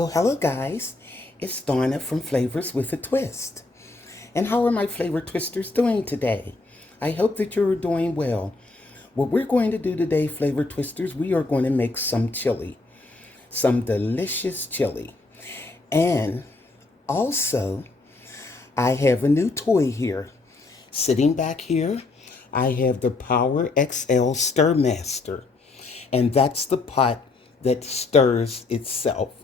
Well, hello guys. It's Donna from Flavors with a Twist. And how are my flavor twisters doing today? I hope that you're doing well. What we're going to do today, flavor twisters, we are going to make some chili. Some delicious chili. And also, I have a new toy here. Sitting back here, I have the Power XL Stirmaster. And that's the pot that stirs itself.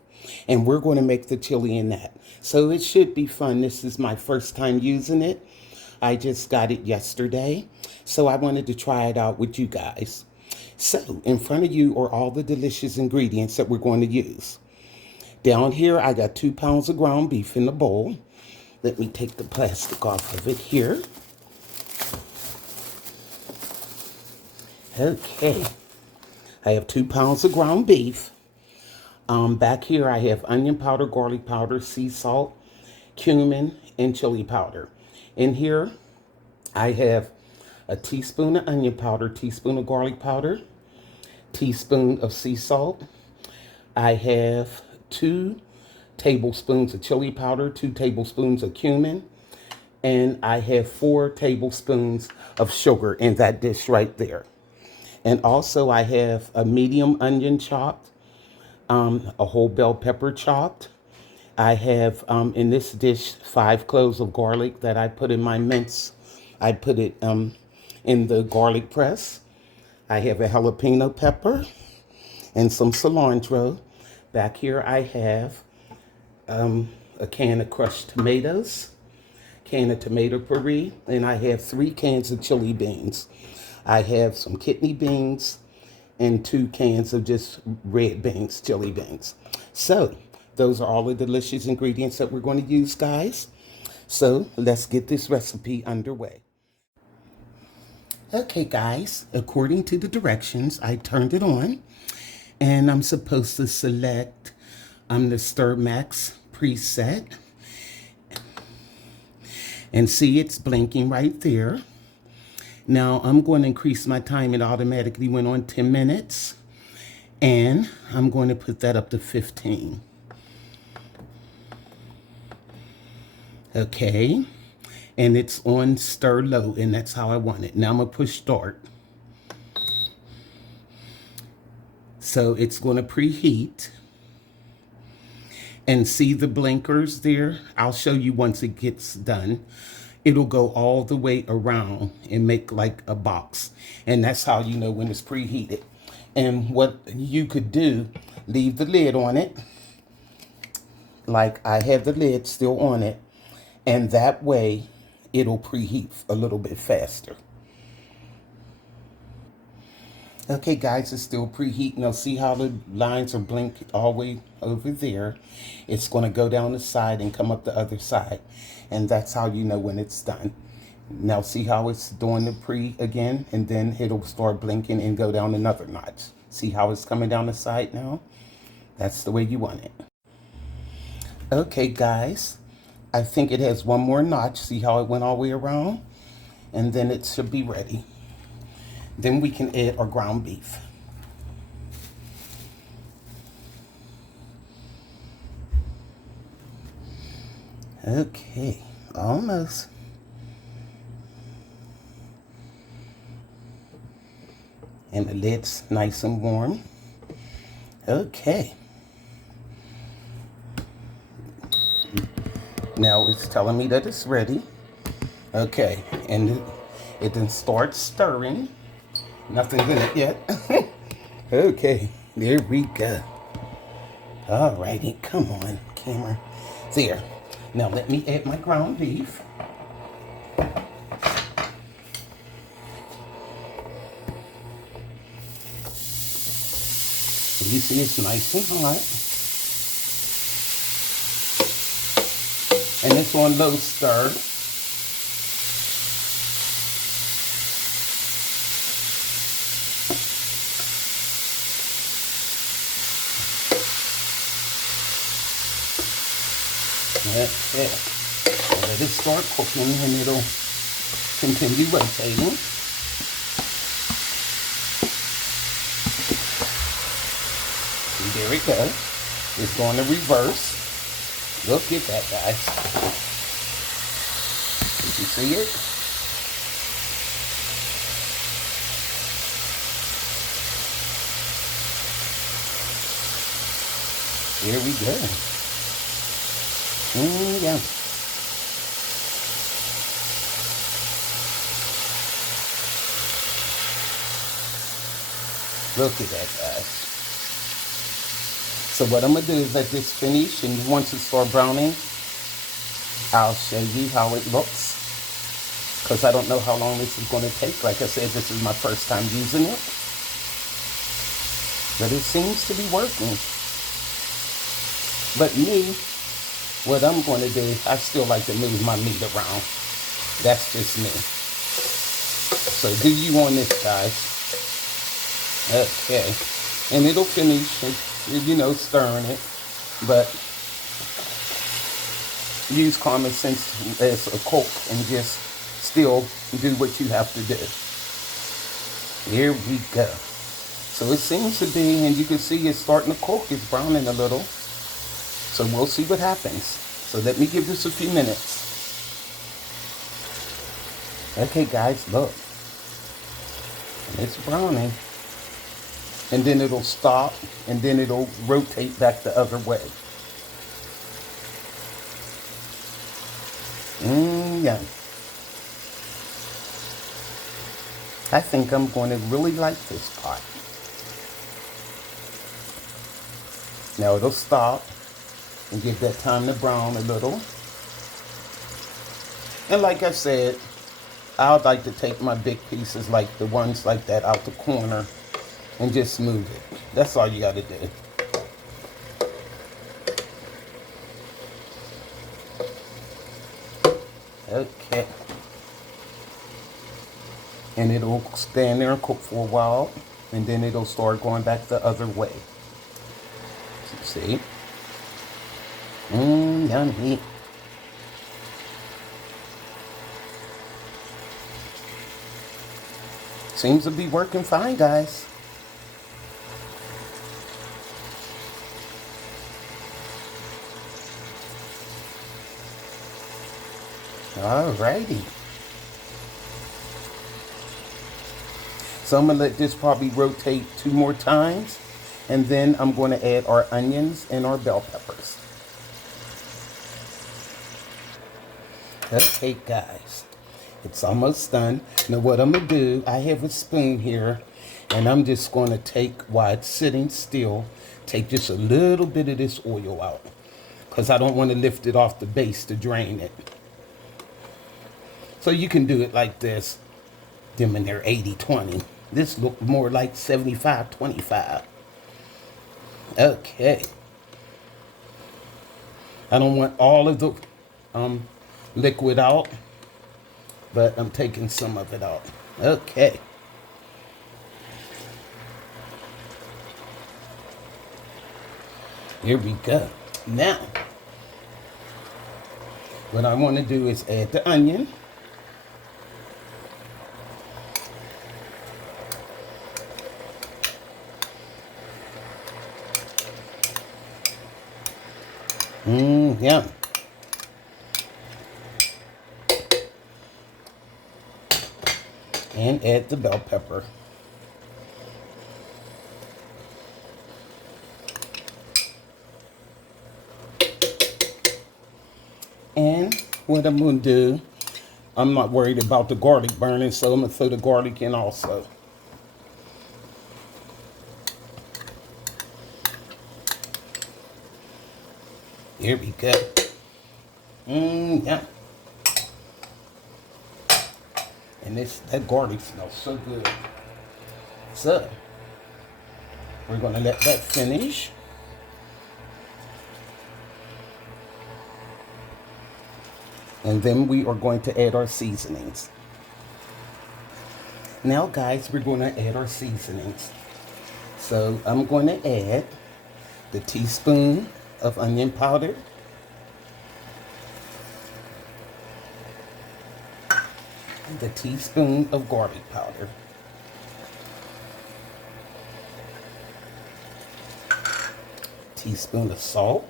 And we're going to make the chili in that. So it should be fun. This is my first time using it. I just got it yesterday. So I wanted to try it out with you guys. So in front of you are all the delicious ingredients that we're going to use. Down here, I got 2 pounds of ground beef in the bowl. Let me take the plastic off of it here. Okay. I have 2 pounds of ground beef. Back here I have onion powder, garlic powder, sea salt, cumin, and chili powder. In here I have a teaspoon of onion powder, teaspoon of garlic powder, teaspoon of sea salt. I have 2 tablespoons of chili powder, 2 tablespoons of cumin, and I have 4 tablespoons of sugar in that dish right there. And also I have a medium onion chopped, a whole bell pepper chopped. I have in this dish 5 cloves of garlic that I put in my mince. I put it in the garlic press. I have a jalapeno pepper and some cilantro. Back here I have a can of crushed tomatoes, can of tomato puree, and I have 3 cans of chili beans. I have some kidney beans and 2 cans of just red beans, chili beans. So those are all the delicious ingredients that we're going to use, guys. So let's get this recipe underway. Okay, guys, according to the directions, I turned it on, and I'm supposed to select the Stirmax preset. And see, it's blinking right there. Now I'm going to increase my time. It automatically went on 10 minutes. And I'm going to put that up to 15. Okay. And it's on stir low, and that's how I want it. Now I'm going to push start. So it's going to preheat. And see the blinkers there? I'll show you once it gets done. It'll go all the way around and make like a box. And that's how you know when it's preheated. And what you could do, leave the lid on it. Like I have the lid still on it. And that way it'll preheat a little bit faster. Okay, guys, it's still preheating. Now see how the lines are blinked all the way over there. It's going to go down the side and come up the other side. And that's how you know when it's done. Now see how it's doing the pre again, and then it'll start blinking and go down another notch. See how it's coming down the side now? That's the way you want it. Okay, guys, I think it has one more notch. See how it went all the way around? And then it should be ready. Then we can add our ground beef. Okay, almost. And the lid's nice and warm. Okay. Now it's telling me that it's ready. Okay, and it then starts stirring. Nothing's in it yet. Okay, there we go. Alrighty, come on, camera. There. Now let me add my ground beef. You see it's nice and hot. And it's on low stir. That's it. Let it start cooking and it'll continue rotating. And there it goes. It's going to reverse. Look at that, guys. Did you see it? Here we go. Yeah. Look at that, guys. So what I'm going to do is let this finish, and once it starts browning, I'll show you how it looks. Because I don't know how long this is going to take. Like I said, this is my first time using it. But it seems to be working. But me, what I'm going to do, I still like to move my meat around. That's just me. So do you on this, guys. Okay. And it'll finish, you know, stirring it. But use common sense as a cook and just still do what you have to do. Here we go. So it seems to be, and you can see it's starting to cook. It's browning a little. So we'll see what happens. So let me give this a few minutes. Okay, guys, look. It's browning. And then it'll stop, and then it'll rotate back the other way. Yeah. I think I'm going to really like this pot. Now it'll stop and give that time to brown a little. And like I said, I would like to take my big pieces like the ones like that out the corner and just smooth it. That's all you got to do. Okay. And it'll stand there and cook for a while, and then it'll start going back the other way. See? Yummy. Seems to be working fine, guys. Alrighty. So I'm going to let this probably rotate 2 more times. And then I'm going to add our onions and our bell peppers. Okay, guys. It's almost done. Now what I'm going to do, I have a spoon here. And I'm just going to take, while it's sitting still, take just a little bit of this oil out. Because I don't want to lift it off the base to drain it. So you can do it like this. Them in there 80-20. This look more like 75-25. Okay. I don't want all of the liquid out, but I'm taking some of it out. Okay. Here we go. Now, what I want to do is add the onion. Yum. And add the bell pepper. And what I'm going to do, I'm not worried about the garlic burning, so I'm going to throw the garlic in also. Here we go. Yeah. And that garlic smells so good. So, we're going to let that finish. And then we are going to add our seasonings. Now, guys, we're going to add our seasonings. So, I'm going to add the teaspoon of onion powder, the teaspoon of garlic powder, teaspoon of salt.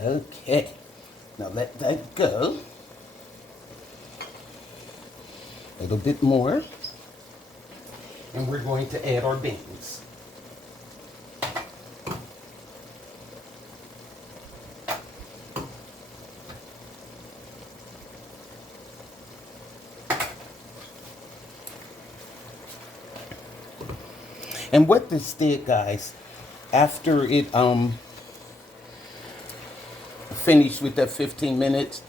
Okay, now let that go. A little bit more. And we're going to add our beans. And what this did, guys, after it finished with that 15 minutes,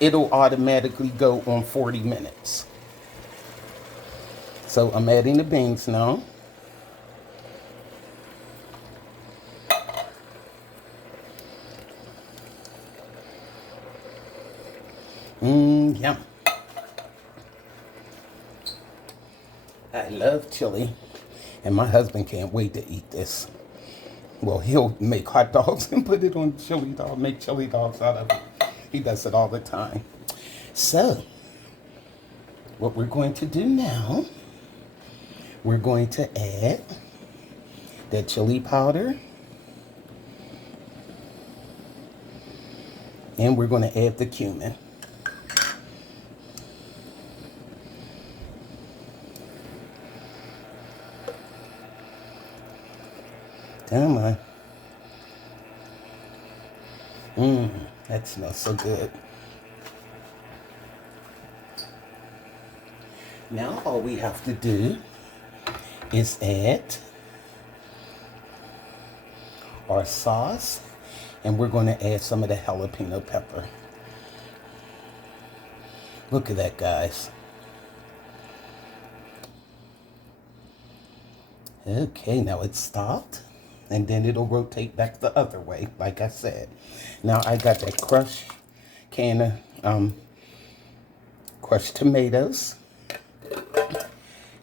it'll automatically go on 40 minutes. So I'm adding the beans now. Yum. I love chili, and my husband can't wait to eat this. Well, he'll make hot dogs and put it on chili dog, make chili dogs out of it. He does it all the time. So, what we're going to do now, we're going to add that chili powder. And we're going to add the cumin. Come on. That smells so good. Now all we have to do is add our sauce, and we're going to add some of the jalapeno pepper. Look at that, guys. Okay, now it's stopped, and then it'll rotate back the other way, like I said. Now I got that crushed can of crushed tomatoes,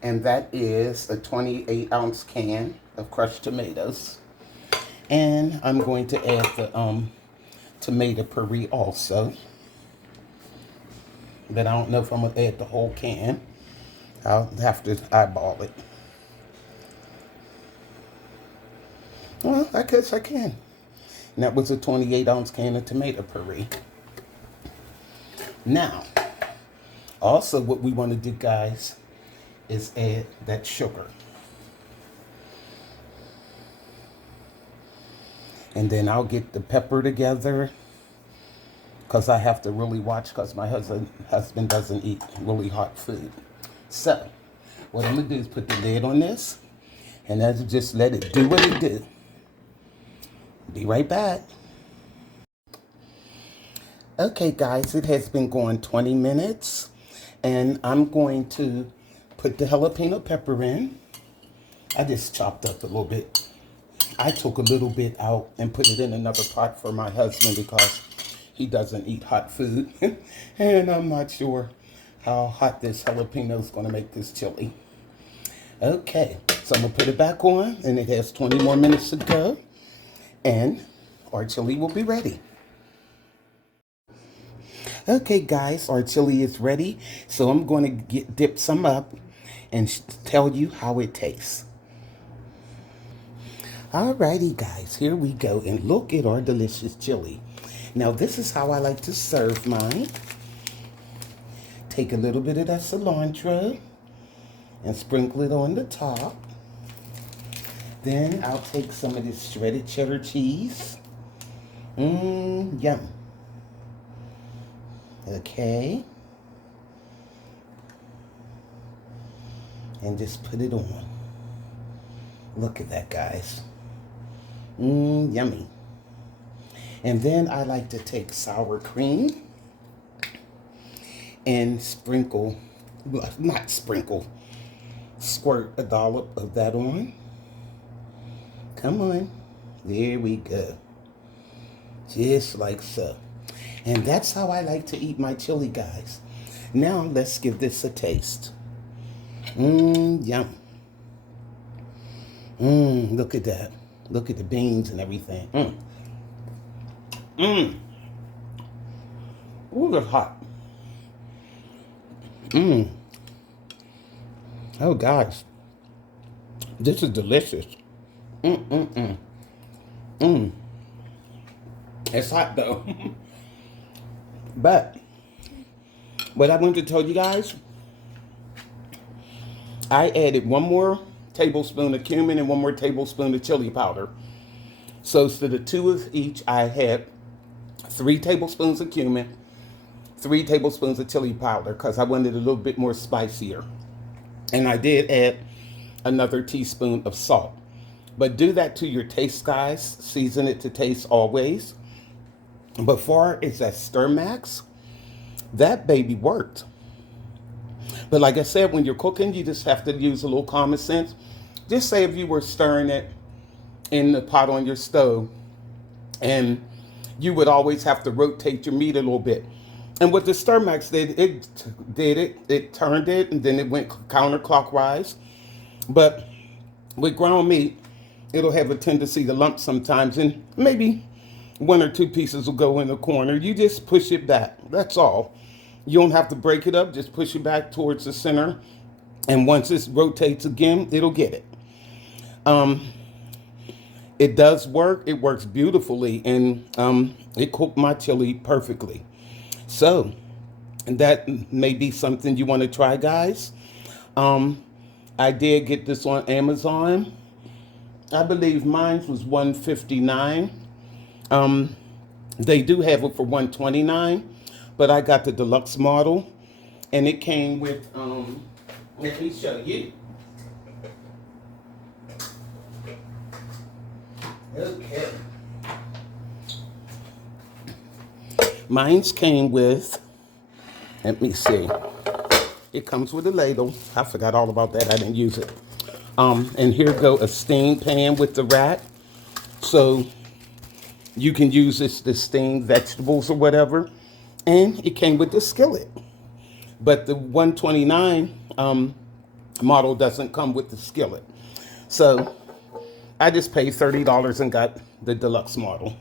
and that is a 28-ounce can of crushed tomatoes. And I'm going to add the tomato puree also. But I don't know if I'm going to add the whole can. I'll have to eyeball it. Well, I guess I can. And that was a 28-ounce can of tomato puree. Now, also what we want to do, guys, is add that sugar. And then I'll get the pepper together, because I have to really watch, because my husband doesn't eat really hot food. So, what I'm going to do is put the lid on this, and then just let it do what it do. Be right back. Okay, guys, it has been going 20 minutes, and I'm going to put the jalapeno pepper in. I just chopped up a little bit. I took a little bit out and put it in another pot for my husband because he doesn't eat hot food. And I'm not sure how hot this jalapeno is going to make this chili. Okay, so I'm going to put it back on, and it has 20 more minutes to go, and our chili will be ready. Okay, guys, our chili is ready, so I'm going to dip some up and tell you how it tastes. Alrighty, guys, here we go, and look at our delicious chili. Now, this is how I like to serve mine. Take a little bit of that cilantro and sprinkle it on the top. Then I'll take some of this shredded cheddar cheese. Yum. Okay. And just put it on. Look at that, guys. Yummy. And then I like to take sour cream and sprinkle, well, not sprinkle, squirt a dollop of that on. Come on. There we go. Just like so. And that's how I like to eat my chili, guys. Now let's give this a taste. Yum. Look at that. Look at the beans and everything. Ooh, that's hot. Oh, guys, this is delicious. It's hot though. But what I wanted to tell you guys, I added one more tablespoon of cumin and one more tablespoon of chili powder. So instead of two of each, I had 3 tablespoons of cumin, 3 tablespoons of chili powder because I wanted a little bit more spicier. And I did add another teaspoon of salt. But do that to your taste, guys. Season it to taste always. But far as that Stirmax, that baby worked. But like I said, when you're cooking, you just have to use a little common sense. Just say if you were stirring it in the pot on your stove, and you would always have to rotate your meat a little bit. And what the Stirmax it turned it, and then it went counterclockwise. But with ground meat, it'll have a tendency to lump sometimes, and maybe 1 or 2 pieces will go in the corner. You just push it back. That's all. You don't have to break it up. Just push it back towards the center. And once it rotates again, it'll get it. It does work. It works beautifully. And it cooked my chili perfectly. So that may be something you want to try, guys. I did get this on Amazon. I believe mine was $159. They do have it for $129, but I got the deluxe model, and it came with. Let me show you. Okay. Mine's came with. Let me see. It comes with a ladle. I forgot all about that. I didn't use it. And here go a steam pan with the rack. So you can use this to steam vegetables or whatever. And it came with the skillet. But the 129 model doesn't come with the skillet. So I just paid $30 and got the deluxe model.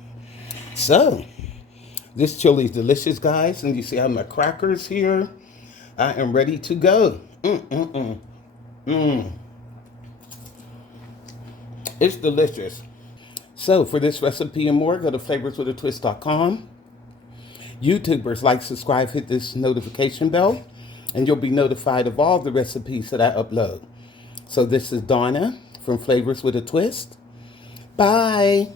So this chili is delicious, guys. And you see I have my crackers here. I am ready to go. It's delicious. So for this recipe and more, go to flavorswithatwist.com. YouTubers, like, subscribe, hit this notification bell, and you'll be notified of all the recipes that I upload. So this is Donna from Flavors with a Twist. Bye.